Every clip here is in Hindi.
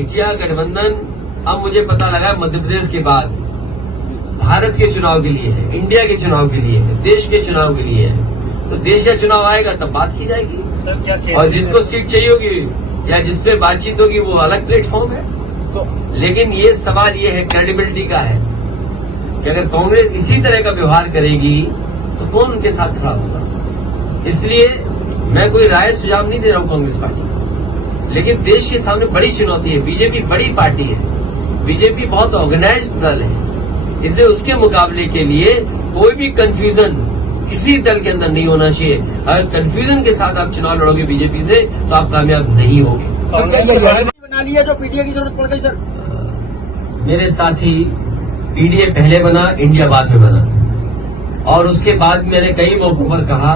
इंडिया गठबंधन अब मुझे पता लगा मध्य प्रदेश के बाद भारत के चुनाव के लिए है, इंडिया के चुनाव के लिए है, देश के चुनाव के लिए है। तो देश का चुनाव आएगा तब बात की जाएगी, और जिसको सीट चाहिए होगी या जिसपे बातचीत होगी वो अलग प्लेटफॉर्म है। तो लेकिन ये सवाल ये है, क्रेडिबिलिटी का है कि अगर कांग्रेस इसी तरह का व्यवहार करेगी तो कौन उनके साथ खड़ा होगा। इसलिए मैं कोई राय सुझाव नहीं दे रहा हूं कांग्रेस पार्टी, लेकिन देश के सामने बड़ी चुनौती है। बीजेपी बड़ी पार्टी है, बीजेपी बहुत ऑर्गेनाइज्ड दल है, इसलिए उसके मुकाबले के लिए कोई भी कंफ्यूजन किसी दल के अंदर नहीं होना चाहिए। अगर कंफ्यूजन के साथ आप चुनाव लड़ोगे बीजेपी से तो आप कामयाब नहीं होगे। बना लिया जो पीडीए की जरूरत पड़ गई सर। मेरे साथी, पीडीए पहले बना, इंडिया बाद में बना, और उसके बाद मैंने कई मौकों पर कहा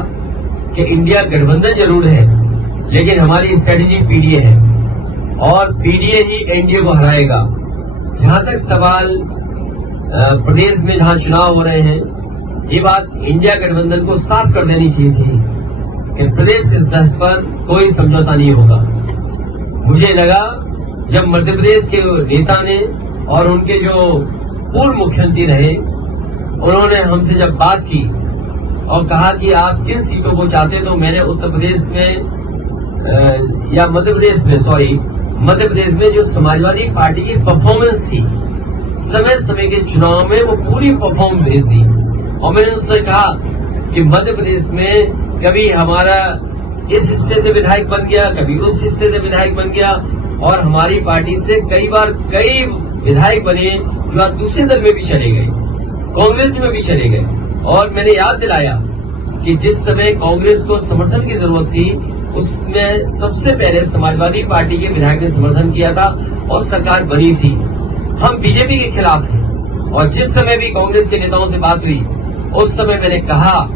कि इंडिया गठबंधन जरूर है लेकिन हमारी स्ट्रेटेजी पीडीए है और पीडीए ही एनडीए को हराएगा। जहां तक सवाल प्रदेश में जहां चुनाव हो रहे हैं, ये बात इंडिया गठबंधन को साफ कर देनी चाहिए थी कि प्रदेश स्तर पर कोई समझौता नहीं होगा। मुझे लगा जब मध्य प्रदेश के नेता ने और उनके जो पूर्व मुख्यमंत्री रहे, उन्होंने हमसे जब बात की और कहा कि आप किन सीटों को चाहते, तो मैंने उत्तर प्रदेश में या मध्य प्रदेश में जो समाजवादी पार्टी की परफॉर्मेंस थी समय के चुनाव में, वो पूरी परफॉर्मेंस दी। और मैंने उससे कहा कि मध्य प्रदेश में कभी हमारा इस हिस्से से विधायक बन गया, कभी उस हिस्से से विधायक बन गया, और हमारी पार्टी से कई बार कई विधायक बने जो आज दूसरे दल में भी चले गए, कांग्रेस में भी चले गए। और मैंने याद दिलाया कि जिस समय कांग्रेस को समर्थन की जरूरत थी, उसमें सबसे पहले समाजवादी पार्टी के विधायक ने समर्थन किया था और सरकार बनी थी। हम बीजेपी के खिलाफ हैं, और जिस समय भी कांग्रेस के नेताओं से बात हुई उस समय मैंने कहा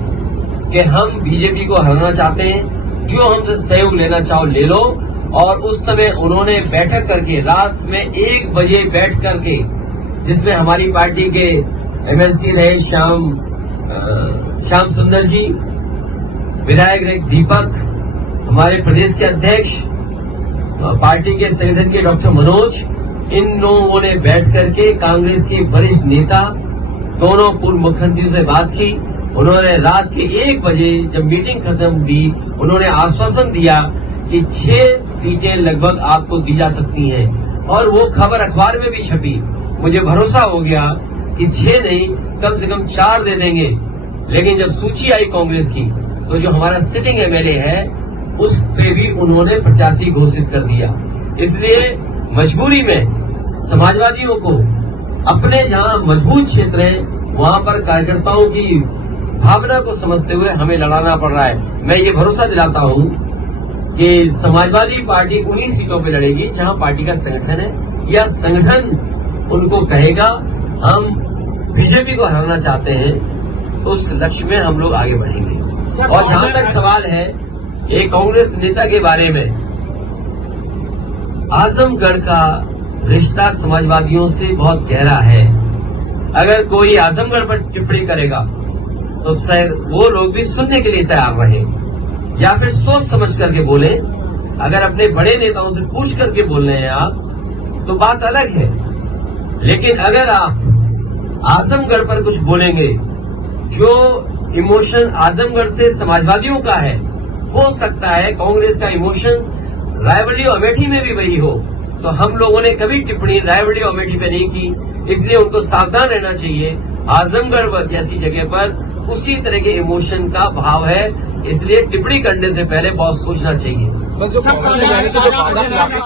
कि हम बीजेपी को हराना चाहते हैं, जो हमसे सहयोग लेना चाहो ले लो। और उस समय उन्होंने बैठक करके रात में 1 बजे बैठ करके, जिसमें हमारी पार्टी के एमएलसी रहे श्याम सुंदर जी, विधायक रहे दीपक, हमारे प्रदेश के अध्यक्ष, पार्टी के संगठन के डॉक्टर मनोज, इन लोगों ने बैठ करके कांग्रेस के वरिष्ठ नेता दोनों पूर्व मुख्यमंत्रियों से बात की। उन्होंने रात के 1 बजे जब मीटिंग खत्म हुई, उन्होंने आश्वासन दिया कि 6 सीटें लगभग आपको दी जा सकती हैं, और वो खबर अखबार में भी छपी। मुझे भरोसा हो गया कि 6 नहीं, कम से कम 4 दे देंगे। लेकिन जब सूची आई कांग्रेस की, तो जो हमारा सिटिंग एमएलए है उस पे भी उन्होंने प्रत्याशी घोषित कर दिया। इसलिए मजबूरी में समाजवादियों को अपने जहां मजबूत क्षेत्र है वहां पर कार्यकर्ताओं की भावना को समझते हुए हमें लड़ाना पड़ रहा है। मैं ये भरोसा दिलाता हूं कि समाजवादी पार्टी उन्हीं सीटों पे लड़ेगी जहां पार्टी का संगठन है, या संगठन उनको कहेगा हम बीजेपी को हराना चाहते हैं, उस लक्ष्य में हम लोग आगे बढ़ेंगे। और जहां तक सवाल है एक कांग्रेस नेता के बारे में, आजमगढ़ का रिश्ता समाजवादियों से बहुत गहरा है। अगर कोई आजमगढ़ पर टिप्पणी करेगा तो वो लोग भी सुनने के लिए तैयार रहे, या फिर सोच समझ करके बोले। अगर अपने बड़े नेताओं से पूछ करके बोल रहे हैं आप तो बात अलग है, लेकिन अगर आप आजमगढ़ पर कुछ बोलेंगे, जो इमोशन आजमगढ़ से समाजवादियों का है, हो सकता है कांग्रेस का इमोशन रायबरेली और अमेठी में भी वही हो। तो हम लोगों ने कभी टिप्पणी रायबरेली और अमेठी पे नहीं की, इसलिए उनको सावधान रहना चाहिए। आजमगढ़ जैसी जगह पर उसी तरह के इमोशन का भाव है, इसलिए टिप्पणी करने से पहले बहुत सोचना चाहिए।